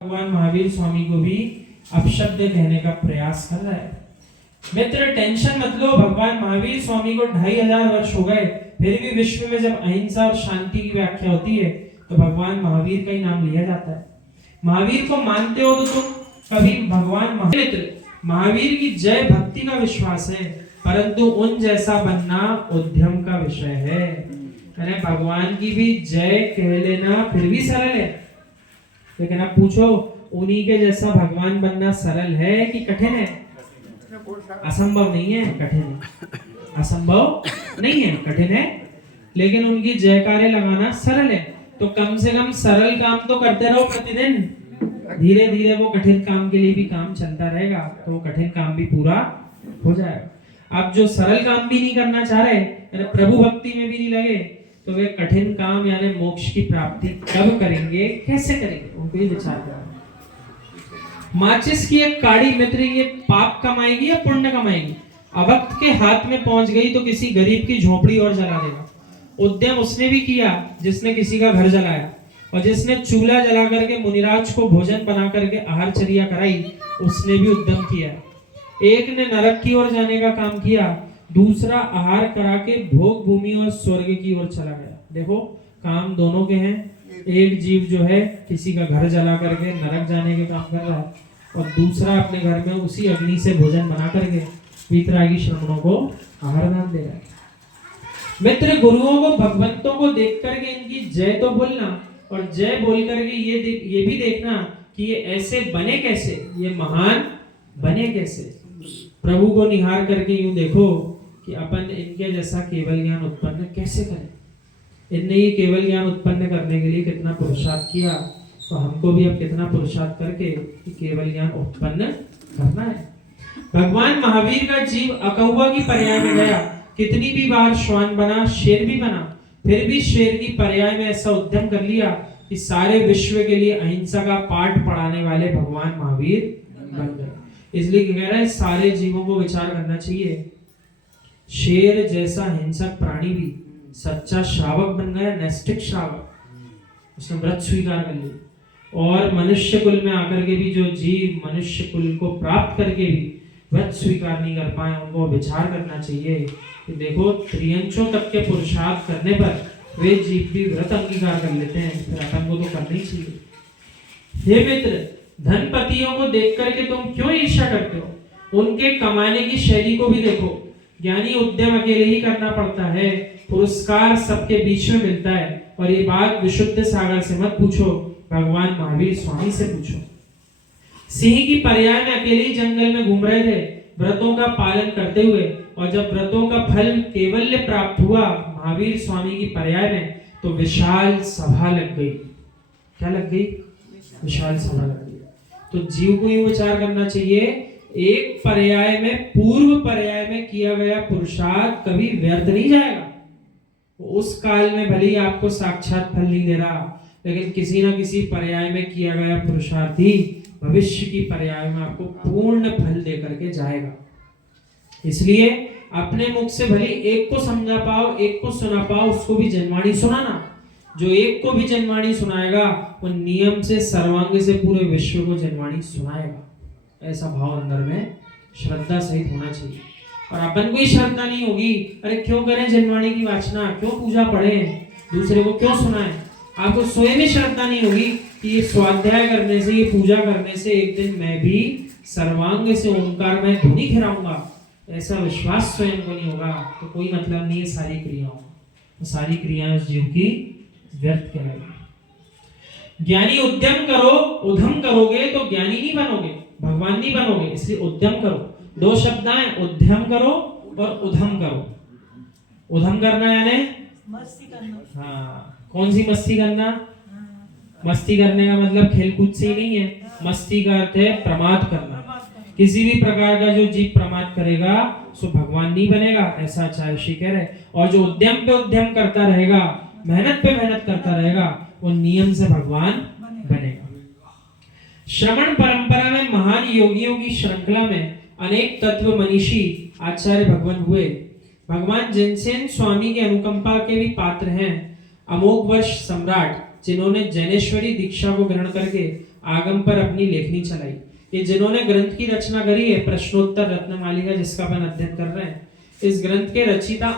भगवान महावीर स्वामी को भी अपशब्द कहने का प्रयास कर रहा है। मित्र टेंशन मत लो, भगवान महावीर स्वामी को 2500 वर्ष हो गए, फिर भी विश्व में जब अहिंसा और शांति की व्याख्या होती है तो भगवान महावीर का ही नाम लिया जाता है। महावीर को मानते हो तो तुम कभी भगवान महावीर की जय भक्ति का विश्वास है, परंतु उन जैसा बनना उद्यम का विषय है। मैंने भगवान की भी जय कह लेना फिर भी सरल है, लेकिन आप पूछो उन्हीं के जैसा भगवान बनना सरल है कि कठिन है? असंभव नहीं है, कठिन है। असंभव नहीं है, कठिन है, लेकिन उनकी जयकारे लगाना सरल है। तो कम से कम सरल काम तो करते रहो प्रतिदिन, धीरे धीरे वो कठिन काम के लिए भी काम चलता रहेगा, तो वो कठिन काम भी पूरा हो जाएगा। आप जो सरल काम भी नहीं करना चाह रहे, प्रभु भक्ति में भी नहीं लगे, तो वे कठिन काम यानी मोक्ष की प्राप्ति कब करेंगे, कैसे करेंगे, उनको ही विचार करना। माचिस की एक काड़ी मित्र ये पाप कमाएगी या पुण्य कमाएगी? अभक्त के हाथ में पहुंच गई तो किसी गरीब की झोपड़ी और जला देगा। उद्यम उसने भी किया जिसने किसी का घर जलाया, और जिसने चूल्हा जला करके मुनिराज को भोजन बना करके आहारचर्या कराई, उसने भी उद्यम किया। एक ने नरक की ओर जाने का काम किया, दूसरा आहार करा के भोग भूमि और स्वर्ग की ओर चला गया। देखो काम दोनों के हैं। एक जीव जो है किसी का घर जला करके नरक जाने के काम कर रहा है, और दूसरा अपने घर में उसी अग्नि से भोजन बना करके वीतरागी श्रमणों को आहार दान दे रहा है। मित्र गुरुओं को भगवंतों को देख करके इनकी जय तो बोलना, और जय बोल करके ये भी देखना कि ये ऐसे बने कैसे, ये महान बने कैसे। प्रभु को निहार करके यूं देखो कि अपन इनके जैसा केवल ज्ञान उत्पन्न कैसे करें। इनने ये केवल ज्ञान उत्पन्न करने के लिए कितना पुरुषार्थ किया, तो हमको भी अब कितना पुरुषार्थ करके केवल ज्ञान उत्पन्न करना है। भगवान महावीर का जीव अकहुआ की पर्याय में गया, कितनी भी बार श्वान बना, शेर भी बना, फिर भी शेर की पर्याय में ऐसा उद्यम कर लिया कि सारे विश्व के लिए अहिंसा का पाठ पढ़ाने वाले भगवान महावीर बन गए। इसलिए कह रहा है सारे जीवों को विचार करना चाहिए। शेर जैसा हिंसक प्राणी भी सच्चा श्रावक बन गया, नैष्ठिक श्रावक, उसने व्रत स्वीकार कर ली। और मनुष्य कुल में आकर के भी जो जीव मनुष्य कुल को प्राप्त करके भी व्रत स्वीकार नहीं कर पाए, उनको विचार करना चाहिए कि देखो त्रियंशों तक के पुरुषार्थ करने पर वे जीव भी व्रत अंगीकार कर लेते हैं, फिर अपन को तो करना ही चाहिए। हे मित्र, धनपतियों को देख करके तुम क्यों ईर्ष्या करते हो? उनके कमाने की शैली को भी देखो। ज्ञानी उद्यम अकेले ही करना पड़ता है, पुरस्कार सबके बीच में मिलता है। और ये बात विशुद्ध सागर से मत पूछो, भगवान महावीर स्वामी से पूछो। सिंह की पर्याय में अकेले ही जंगल में घूम रहे थे, व्रतों का पालन करते हुए, और जब व्रतों का फल कैवल्य प्राप्त हुआ महावीर स्वामी की पर्याय में, तो विशाल सभा लग गई। क्या लग गई? विशाल सभा लग गई। तो जीव को ये विचार करना चाहिए, एक पर्याय में, पूर्व पर्याय में किया गया पुरुषार्थ कभी व्यर्थ नहीं जाएगा। उस काल में भले ही आपको साक्षात फल नहीं दे रहा, लेकिन किसी ना किसी पर्याय में किया गया पुरुषार्थ ही भविष्य की पर्याय में आपको पूर्ण फल दे करके जाएगा। इसलिए अपने मुख से भले एक को समझा पाओ, एक को सुना पाओ, उसको भी जनवाणी सुनाना। जो एक को भी जनवाणी सुनाएगा वो नियम से सर्वांग से पूरे विश्व को जनवाणी सुनाएगा। ऐसा भाव अंदर में श्रद्धा सहित होना चाहिए। और अपन को ही श्रद्धा नहीं होगी, अरे क्यों करें जनवाणी की वाचना, क्यों पूजा पढ़ें, दूसरे को क्यों सुनाएं, आपको स्वयं ही श्रद्धा नहीं होगी कि ये स्वाध्याय करने से, ये पूजा करने से एक दिन मैं भी सर्वांग से ओंकार में ध्वनि खिलाऊंगा, ऐसा विश्वास स्वयं को नहीं होगा, तो कोई मतलब नहीं है सारी क्रियाओं। तो सारी क्रियाएं उस जीव की व्यर्थ कहलाएगी। ज्ञानी उद्यम करो, उधम करोगे तो ज्ञानी नहीं बनोगे, भगवान नहीं बनोगे। इसलिए उद्यम करो। दो शब्द आए, उद्यम करो और उधम करो। उधम करना यानी मस्ती करना। हाँ, कौन सी मस्ती करना? मस्ती करने का मतलब खेलकूद से ही नहीं है। मस्ती का अर्थ है प्रमाद करना। किसी भी प्रकार का जो जीव प्रमाद करेगा सो भगवान नहीं बनेगा, ऐसा आचार्य कह रहे। और जो उद्यम पे उद्यम करता रहेगा, मेहनत पे मेहनत करता रहेगा, वो नियम से भगवान बनेगा। श्रमण परंपरा में महान योगियों की श्रृंखला में अनेक तत्व मनीषी आचार्य भगवान हुए। भगवान जिनसेन स्वामी के अनुकंपा के भी पात्र हैं। अमोघ वर्ष सम्राट जिन्होंने जैनेश्वरी दीक्षा को ग्रहण करके आगम पर अपनी लेखनी चलाई। ये जिन्होंने ग्रंथ की रचना करी है प्रश्नोत्तर रत्नमालिका, जिसका अपन अध्ययन कर रहे हैं, इस ग्रंथ के रचिता